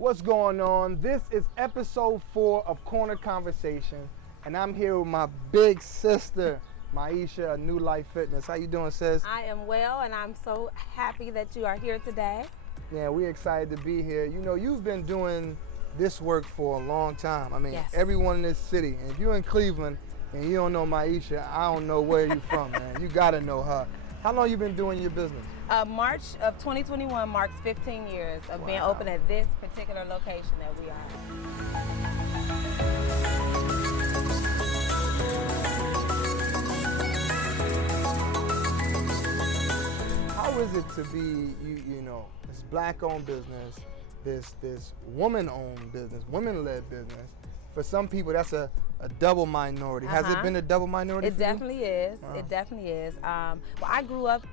What's going on? This is episode 4 of Corner Conversation, and I'm here with my big sister, Miesha, of Nulife Fitness. How you doing, sis? I am well, and I'm so happy that you are here today. Yeah, we're excited to be here. You know, you've been doing this work for a long time. I mean, Yes. Everyone in this city, and if you're in Cleveland and you don't know Miesha, I don't know where you're from, man. You gotta know her. How long you been doing your business? March of 2021 marks 15 years of being open at this particular location that we are. How is it to be, you know, this black-owned business, this woman-owned business, women-led business? For some people, that's a double minority. Has it been a double minority It for you? definitely is. It definitely is. Well, I grew up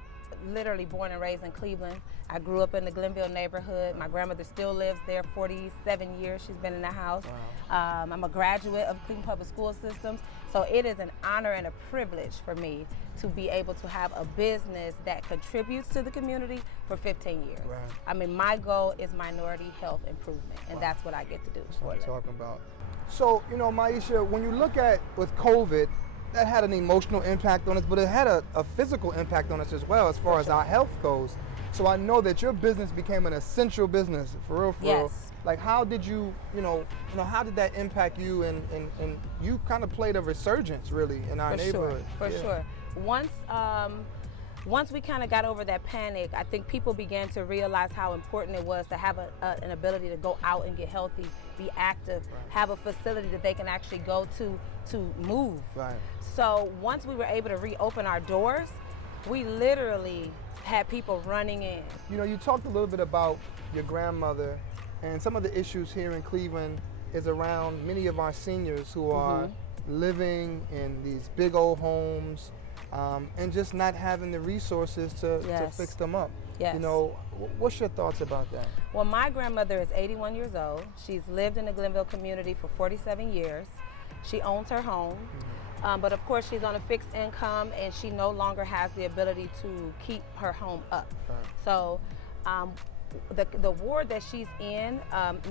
literally born and raised in Cleveland. I grew up in the Glenville neighborhood. My grandmother still lives there, 47 years she's been in the house. Wow. I'm a graduate of Cleveland Public School Systems, so it is an honor and a privilege for me to be able to have a business that contributes to the community for 15 years. Right. I mean, my goal is minority health improvement, and that's what I get to do. That's what I'm talking about. So, you know, Miesha, when you look at with COVID, that had an emotional impact on us, but it had a physical impact on us as well as far as our health goes. So I know that your business became an essential business, for real, for real. Yes. Like, how did you how did that impact you? And you kind of played a resurgence, really, in our neighborhood. For sure. Once we kind of got over that panic, I think people began to realize how important it was to have an ability to go out and get healthy, be active, have a facility that they can actually go to move. Right. So once we were able to reopen our doors, we literally had people running in. You know, you talked a little bit about your grandmother, and some of the issues here in Cleveland is around many of our seniors who are living in these big old homes, and just not having the resources to fix them up. Yes. You know, what's your thoughts about that? Well, my grandmother is 81 years old. She's lived in the Glenville community for 47 years. She owns her home, but of course she's on a fixed income and she no longer has the ability to keep her home up. Right. So the ward that she's in,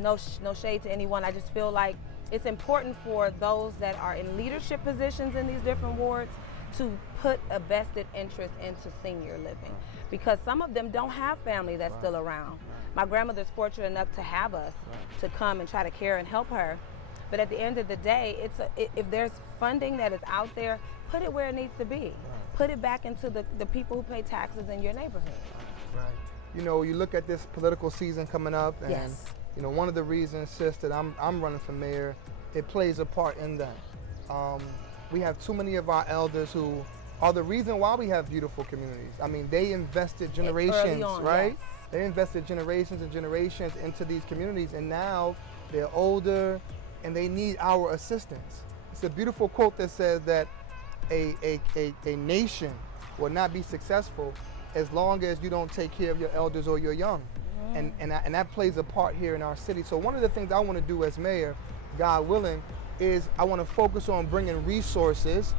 no shade to anyone, I just feel like it's important for those that are in leadership positions in these different wards to put a vested interest into senior living, because some of them don't have family that's still around. My grandmother's fortunate enough to have us to come and try to care and help her. But at the end of the day, if there's funding that is out there, put it where it needs to be. Put it back into the people who pay taxes in your neighborhood. Right. You know, you look at this political season coming up, and you know, one of the reasons, sis, that I'm running for mayor, it plays a part in that. We have too many of our elders who are the reason why we have beautiful communities. I mean, they invested generations, right? Yes. They invested generations and generations into these communities, and now they're older and they need our assistance. It's a beautiful quote that says that a nation will not be successful as long as you don't take care of your elders or your young. And that plays a part here in our city. So one of the things I want to do as mayor, God willing, is I want to focus on bringing the resources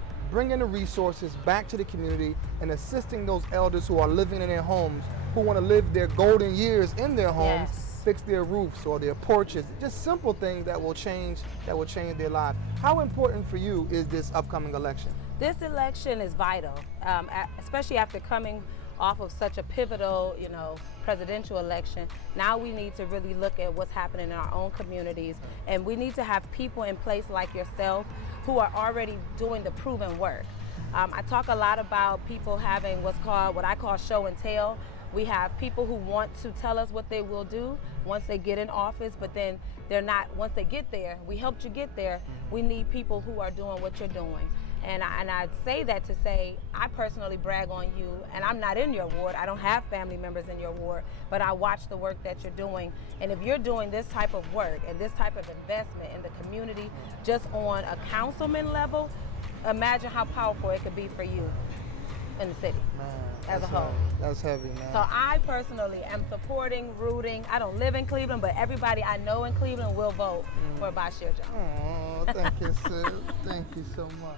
back to the community and assisting those elders who are living in their homes, who want to live their golden years in their homes, fix their roofs or their porches, just simple things that will change their lives. How important for you is this upcoming election? This election is vital, especially after coming off of such a pivotal, presidential election. Now we need to really look at what's happening in our own communities, and we need to have people in place like yourself who are already doing the proven work. I talk a lot about people having what I call show and tell. We have people who want to tell us what they will do once they get in office, but then they're not, once they get there, we helped you get there. We need people who are doing what you're doing. And I say that to say, I personally brag on you, and I'm not in your ward. I don't have family members in your ward, but I watch the work that you're doing. And if you're doing this type of work and this type of investment in the community just on a councilman level, imagine how powerful it could be for you in the city as a whole. That's heavy, man. So I personally am supporting, rooting. I don't live in Cleveland, but everybody I know in Cleveland will vote for Basheer Jones. Oh, thank you, sis. Thank you so much.